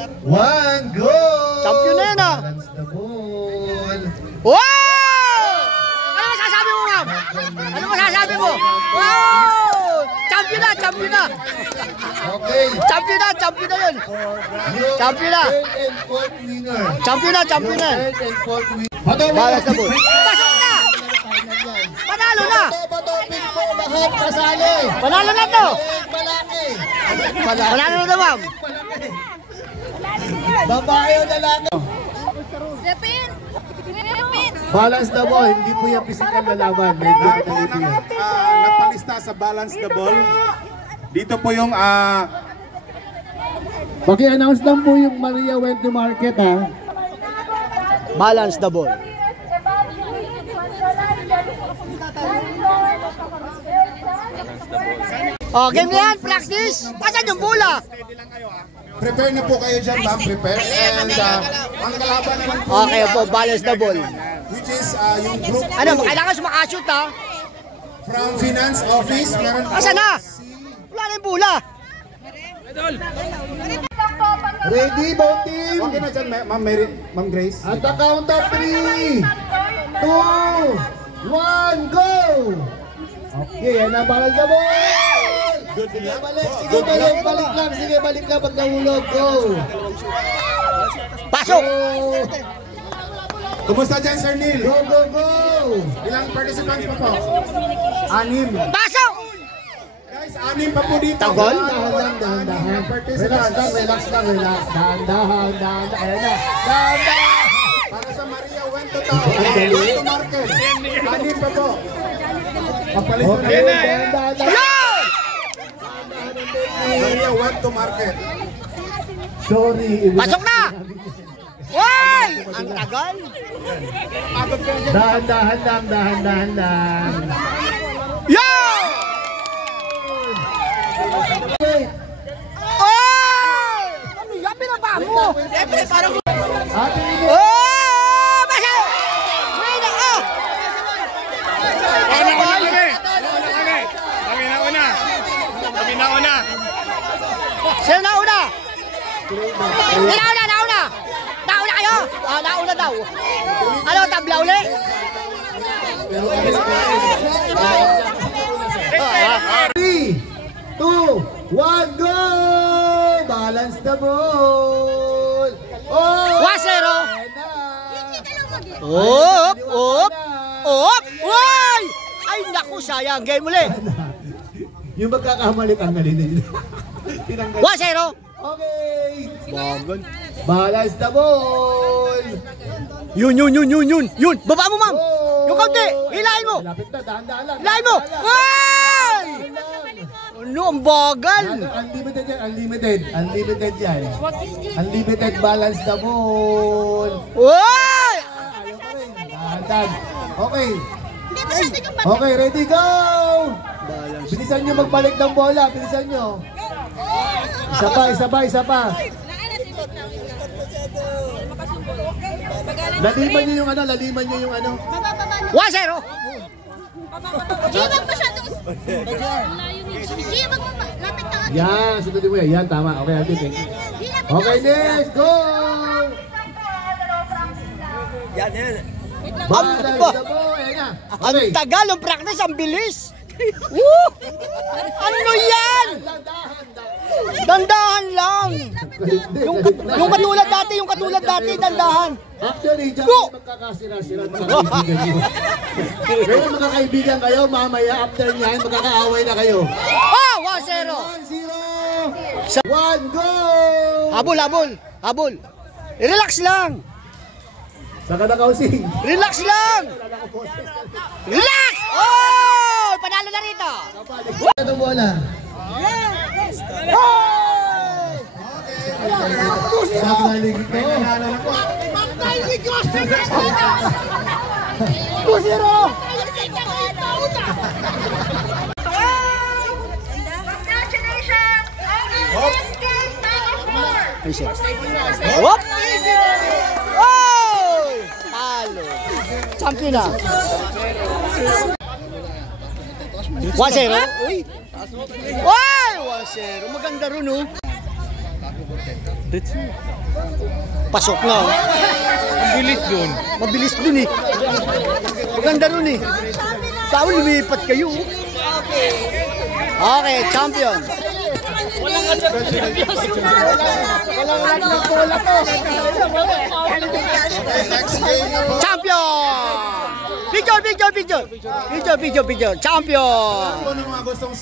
1, go! Champion na yan ah! Balance the ball. Wow! Ano masasabi mo, ma'am? Ano masasabi mo? Wow! Champion na! Champion na! Okay. Champion na! Champion na yun! Champion na! Third and fourth winner. Champion na! Champion na! Third and fourth winner. Balance the ball. Pasok na! Panalo na! Topic po, lahat kasali. Panalo na to! Malaki. Panalo na to, ma'am! Babae o lalaki? Balance the ball, hindi po yung physical na laban. Nagpalista sa balance the ball. Dito po yung Paki-announce lang po yung Maria went to market ha. Balance the ball. Oh, game yan, practice. Asan yung bola? prepare na po kayo dyan, ma'am. Prepare. And ang kalaban naman po Okay po, balance the ball. which is yung group Ano, kailangan sumakashoot ha? from finance office. Meron po Asan na? Wala na yung bola. Ready, both team? Okay na dyan, Ma'am Grace. At the count of 3, 2, 1, go! Okay, yan ang balance the ball! Sige, balik, sige, balik lang, sige, balik lang pag nahulog, go! Pasok! Go! Kumusta dyan, Sir Neil? Go, go, go! Ilang participants pa po? 6. Pasok! Guys, 6 pa po dito. Tagol? Dahan-dahan. Relax lang. Dahan-dahan. Ayan na. Dahan-dahan. Para sa Maria went to town. Went to market. 6 pa po. Papalista na Okay, yun. dahan-dahan. Maria went to market. Sorry. Pasok na! Hoy! Ang tagal! Dahan-dahan lang. Yo! Oh! Ano yan? Pinaba mo! Siyempre, parang... Ate Nino. Oh! Basa! May na! Oh! Kami nauna. Sino nauna? Nauna! Nauna kayo! Ah, nauna daw. Ano, tabla uli? 3, 2, 1, go! Balance the ball! Oh! 1-0. Ayan na. Op! Uy! Ay, naku, sayang. Game uli. Yung magkakamali ang galing na yun. Tinanggal. 1-0. Okay! Bagal. Balance the ball! Yun! Baba mo, ma'am! Yung kaunti! Hilahin mo! Lapit na, dahan-dahan lang. Hilahin mo! Ay! Ano, ang bagal! Unlimited yan, unlimited yan. Unlimited balance the ball. Uy! Ayaw pa rin. Dahan-dahan. Okay. Okay, ready, go! Bilisan nyo magbalik ng bola, bilisan nyo. Isa pa. Laliman nyo yung ano. 1-0. Gibag masyadong... Gibag mo, lapit na ka. Yan, sundin mo yan. Yan, tama. Okay, ate, thank you. Okay, next, go! Yan. Balance the ball. Ayan na. Ang Okay. tagal, ang practice, ang bilis. Woo! Ano yan? Dandahan lang. Yung katulad dati, dandahan. Actually, dyan Go! magkakasira-sira mga kaibigan nyo. Pero mga kaibigan kayo, mamaya after nyan, magkakaaway na kayo. Ah, 1-0. 1-0! 1, go! Habol. Relax lang. Saka na kausing. Relax lang. Relax! Oh! Panalo na rito. Ano mo na? Pagaling ito. 2-0. Hop! Oh! Talo. Champion na. 1-0. Uy! 1-0. Maganda rin, oh. Pasok na. Oh. Bilis doon. Mabilis dun eh. Maganda dun eh. Tao, lumipat kayo. Okay, champion. Walang lahat ng bola to. Next game na po. Champion! Picture. Champion! Ano mga gustong